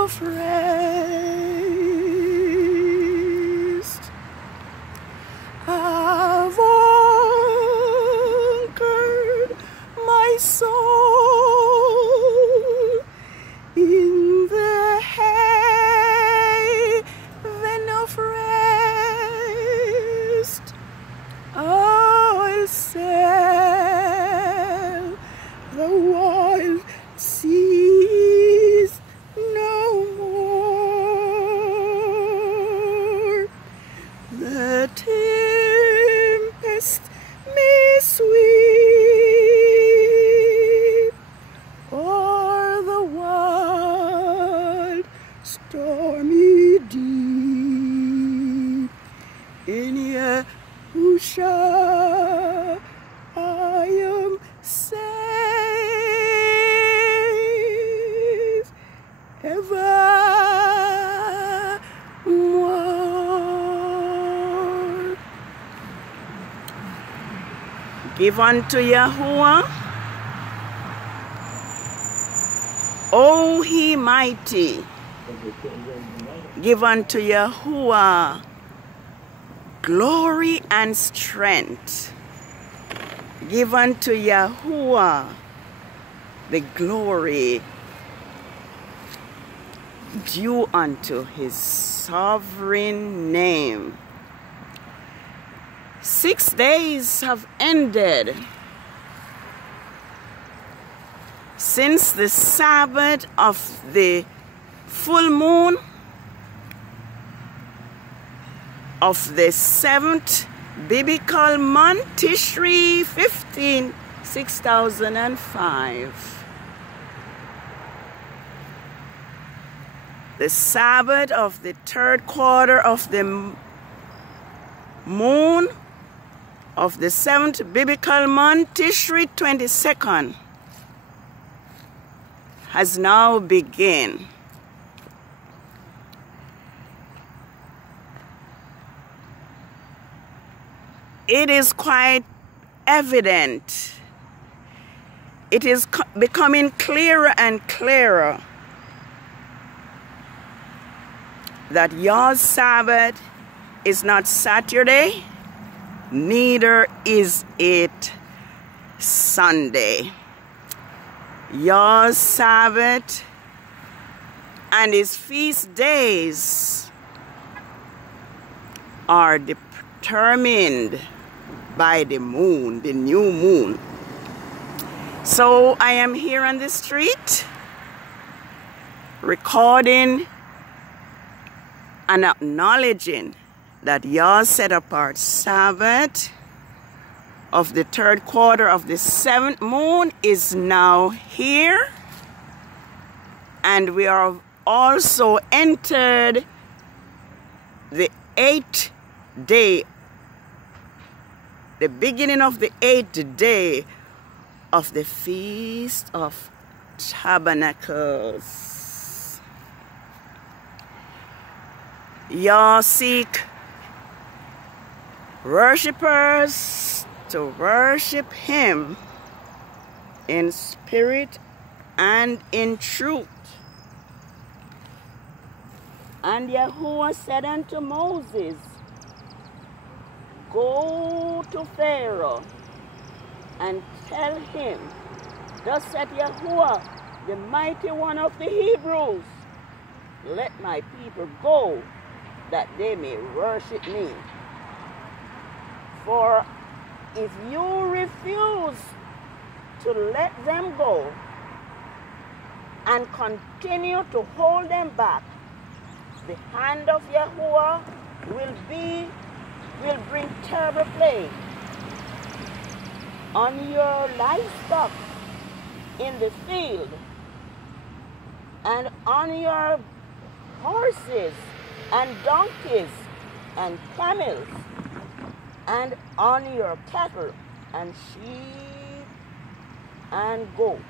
of rest. I've anchored my soul in the haven of rest. I'll sail the wild seas no more. The tempest may sweep o'er the wild stormy deep. In Yahushua I am safe evermore. Give unto Yahuwah, O he mighty. Give unto Yahuwah glory and strength. Give unto Yahuwah the glory due unto his sovereign name. 6 days have ended since the Sabbath of the full moon of the 7th biblical month, TISHRI 15, 6005. The Sabbath of the 3rd quarter of the moon of the 7th biblical month, TISHRI 22nd, has now begun. It is quite evident. It is becoming clearer and clearer that Yah's Sabbath is not Saturday, neither is it Sunday. Yah's Sabbath and his feast days are determined by the moon, the new moon. So I am here on the street recording and acknowledging that Yah set apart Sabbath of the 3rd quarter of the 7th moon is now here, and we are also entered the 8th day, the beginning of the 8th day of the Feast of Tabernacles. Yah seek worshipers to worship him in spirit and in truth. And Yahuwah said unto Moses, go to Pharaoh and tell him, thus said Yahuwah, the mighty one of the Hebrews, let my people go, that they may worship me. For if you refuse to let them go and continue to hold them back, the hand of Yahuwah will bring terrible plague on your livestock in the field, and on your horses and donkeys and camels, and on your cattle and sheep and goats.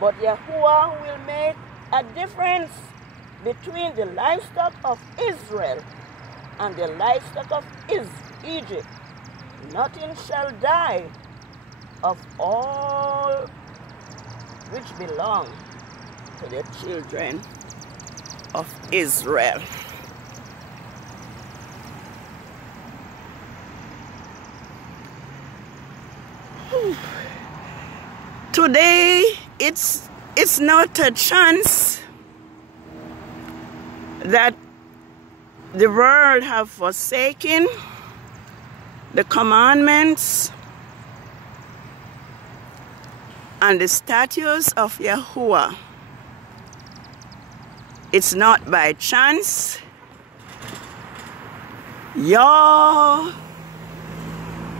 But Yahuwah will make a difference between the livestock of Israel and the livestock of Egypt. Nothing shall die of all which belong to the children of Israel. Today, it's not a chance that the world have forsaken the commandments and the statutes of Yahuwah. It's not by chance. Yah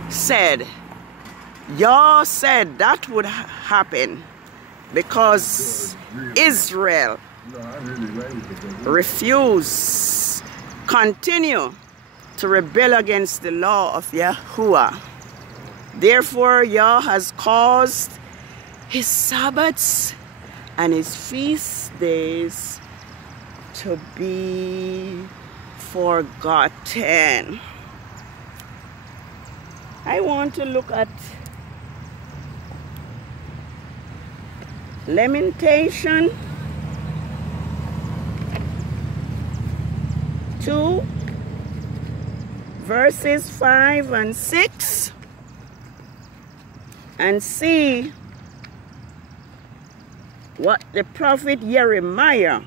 said that would happen because Israel continue to rebel against the law of Yahuwah. Therefore, Yah has caused his Sabbaths and his feast days to be forgotten. I want to look at Lamentation 2, verses 5 and 6, and see what the prophet Jeremiah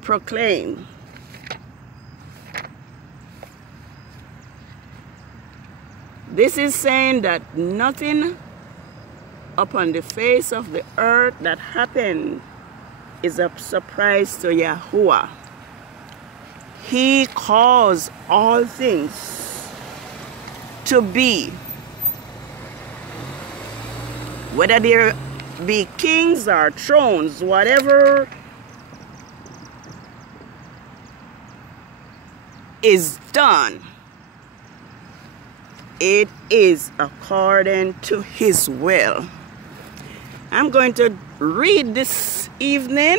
proclaimed. This is saying that nothing upon the face of the earth that happened is a surprise to Yahuwah. He caused all things to be, whether there be kings or thrones, whatever is done, it is according to his will. I'm going to read this evening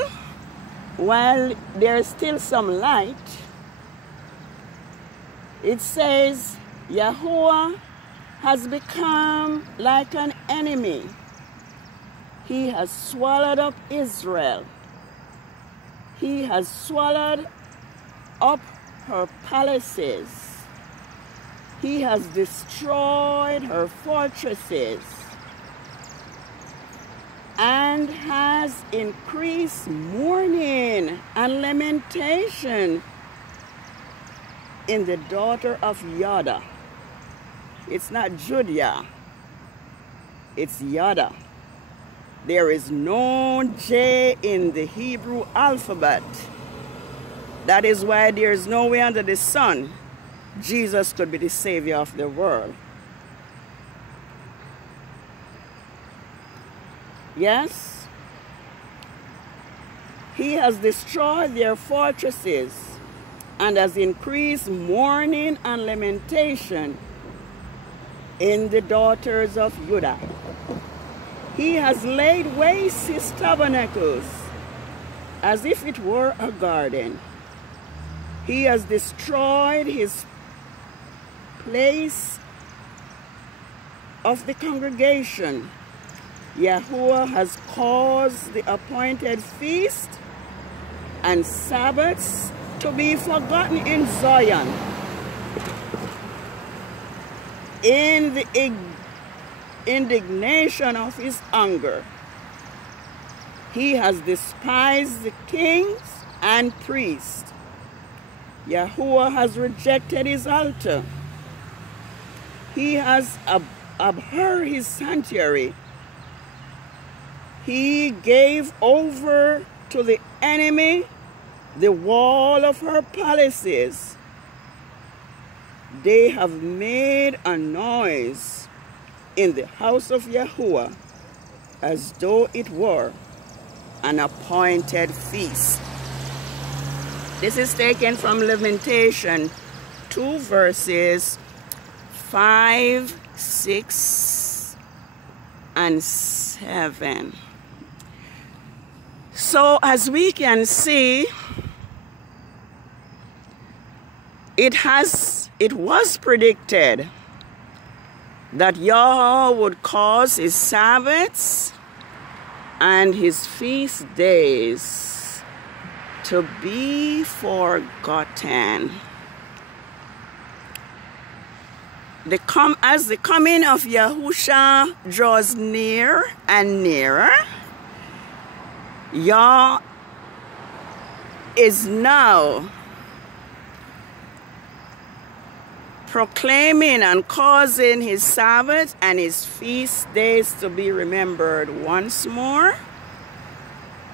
while there's still some light. It says, Yahuwah has become like an enemy. He has swallowed up Israel. He has swallowed up her palaces. He has destroyed her fortresses and has increased mourning and lamentation in the daughter of Yada. It's not Judah, it's Yada. There is no J in the Hebrew alphabet. That is why there is no way under the sun Jesus could be the Savior of the world. Yes? He has destroyed their fortresses and has increased mourning and lamentation in the daughters of Judah. He has laid waste his tabernacles as if it were a garden. He has destroyed his place of the congregation. Yahuwah has caused the appointed feast and Sabbaths to be forgotten in Zion. In the indignation of his anger, he has despised the kings and priests. Yahuwah has rejected his altar. He has abhorred his sanctuary. He gave over to the enemy the wall of her palaces. They have made a noise in the house of Yahuwah as though it were an appointed feast. This is taken from Lamentation 2 verses 5, 6, and 7. So as we can see, it was predicted that Yah would cause his Sabbaths and his feast days to be forgotten. As the coming of Yahusha draws near and nearer, Yah is now proclaiming and causing his Sabbath and his feast days to be remembered once more.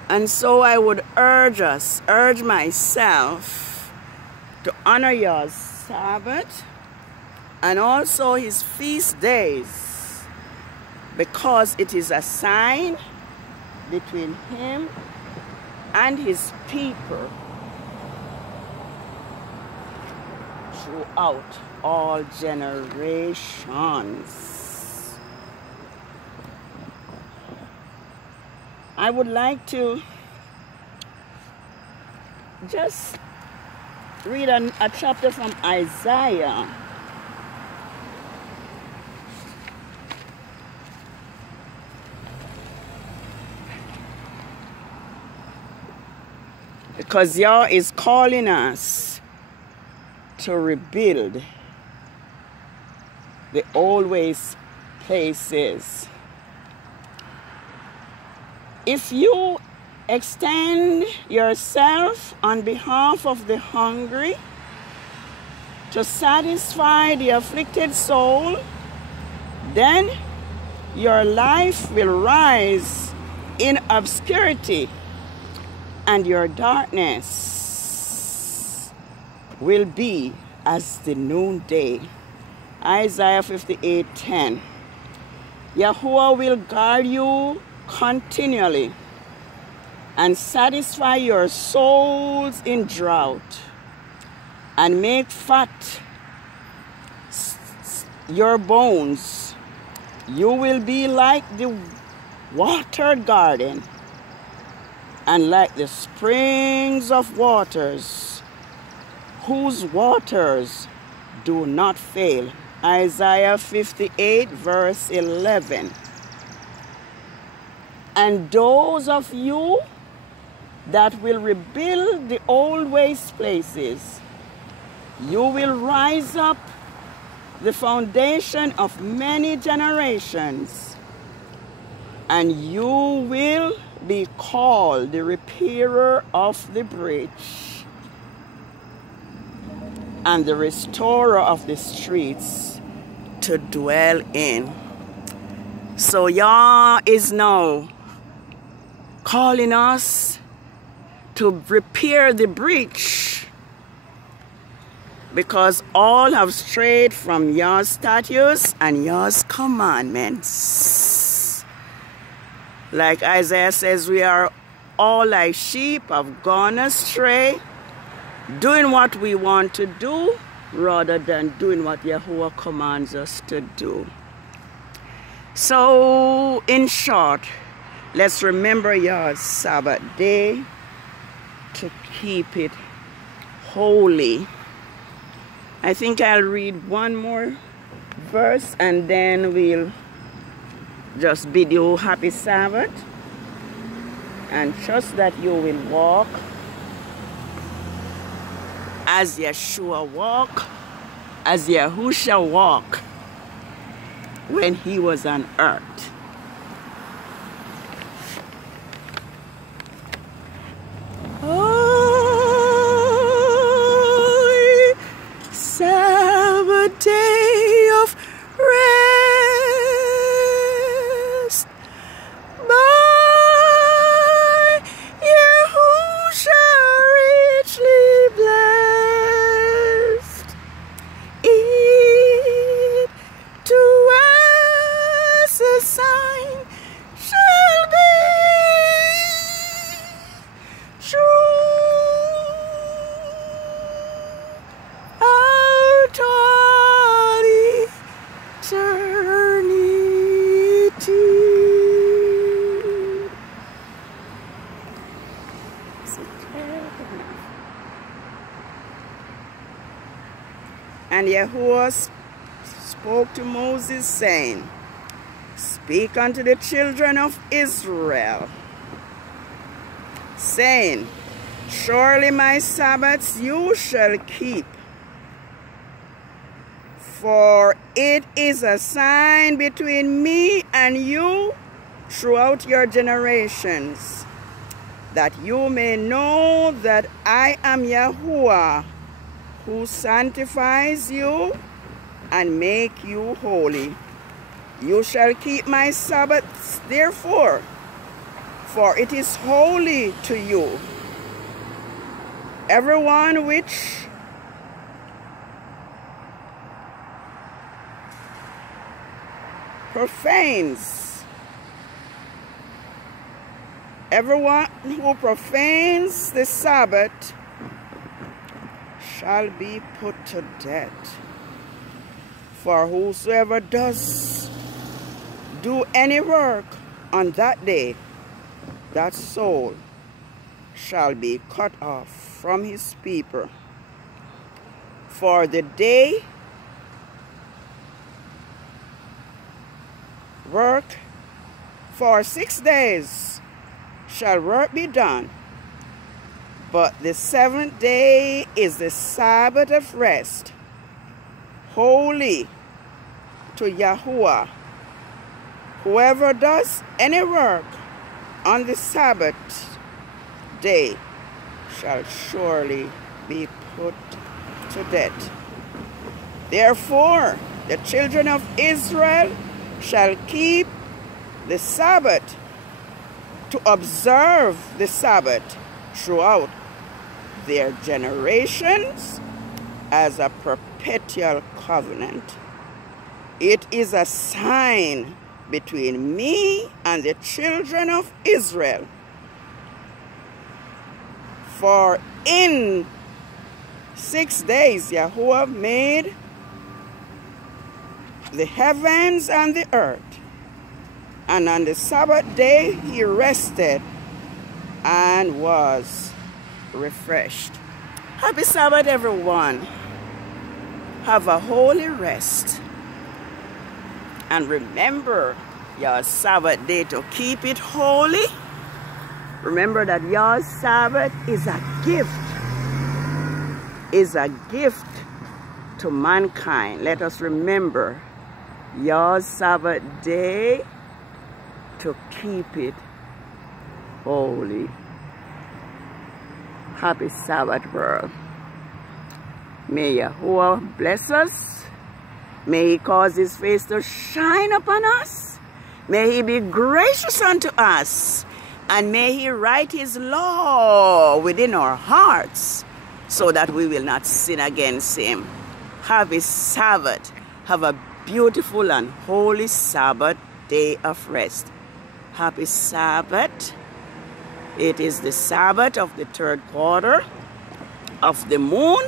And so I would urge myself to honor Yah's Sabbath and also his feast days, because it is a sign between him and his people throughout all generations. I would like to just read a chapter from Isaiah. Because Yah is calling us to rebuild the old ways places. If you extend yourself on behalf of the hungry to satisfy the afflicted soul, then your life will rise in obscurity, and your darkness will be as the noonday. Isaiah 58:10. Yahuwah will guard you continually and satisfy your souls in drought and make fat your bones. You will be like the watered garden and like the springs of waters, whose waters do not fail. Isaiah 58 verse 11. And those of you that will rebuild the old waste places, you will rise up the foundation of many generations, and you will be called the repairer of the breach and the restorer of the streets to dwell in. So Yah is now calling us to repair the breach, because all have strayed from Yah's statutes and Yah's commandments. Like Isaiah says, we are all like sheep, have gone astray, doing what we want to do rather than doing what Yahuwah commands us to do. So, in short, let's remember Yah's Sabbath day to keep it holy. I think I'll read one more verse and then we'll just bid you happy Sabbath and trust that you will walk as Yeshua walked, as Yahusha walked when he was on earth. Holy Sabbath day of rest, by Yahusha richly blessed, it to us a sign shall be throughout all eternity. And Yahuwah spoke to Moses, saying, Speak unto the children of Israel, saying, surely my Sabbaths you shall keep, for it is a sign between me and you throughout your generations, that you may know that I am Yahuwah, who sanctifies you and make you holy. You shall keep my Sabbaths, therefore, for it is holy to you. Everyone which everyone who profanes the Sabbath shall be put to death. For whosoever does do any work on that day, that soul shall be cut off from his people. For the day work, for 6 days shall work be done, but the 7th day is the Sabbath of rest, holy to Yahuwah. Whoever does any work on the Sabbath day shall surely be put to death. Therefore, the children of Israel shall keep the Sabbath, to observe the Sabbath throughout their generations as a perpetual covenant. It is a sign between me and the children of Israel. For in 6 days Yahuwah made the heavens and the earth, and on the Sabbath day he rested and was refreshed. Happy Sabbath, everyone. Have a holy rest. And remember your Sabbath day to keep it holy. Remember that your Sabbath is a gift. Is a gift to mankind. Let us remember your Sabbath day to keep it holy. Happy Sabbath, world. May Yahuwah bless us. May he cause his face to shine upon us. May he be gracious unto us. And may he write his law within our hearts, so that we will not sin against him. Happy Sabbath. Have a beautiful and holy Sabbath day of rest. Happy Sabbath. It is the Sabbath of the 3rd quarter of the moon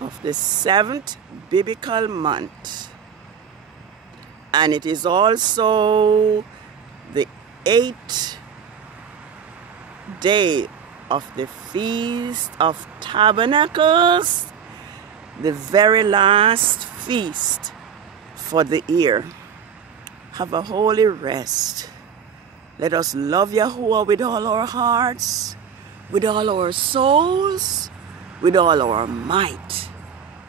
of the 7th biblical month. And it is also the 8th day of the Feast of Tabernacles, the very last feast for the year. Have a holy rest. Let us love Yahuwah with all our hearts, with all our souls, with all our might.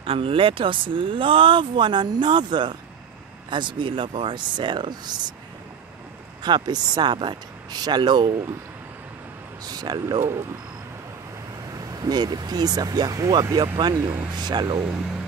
And let us love one another as we love ourselves. Happy Sabbath. Shalom. Shalom. May the peace of Yahuwah be upon you. Shalom.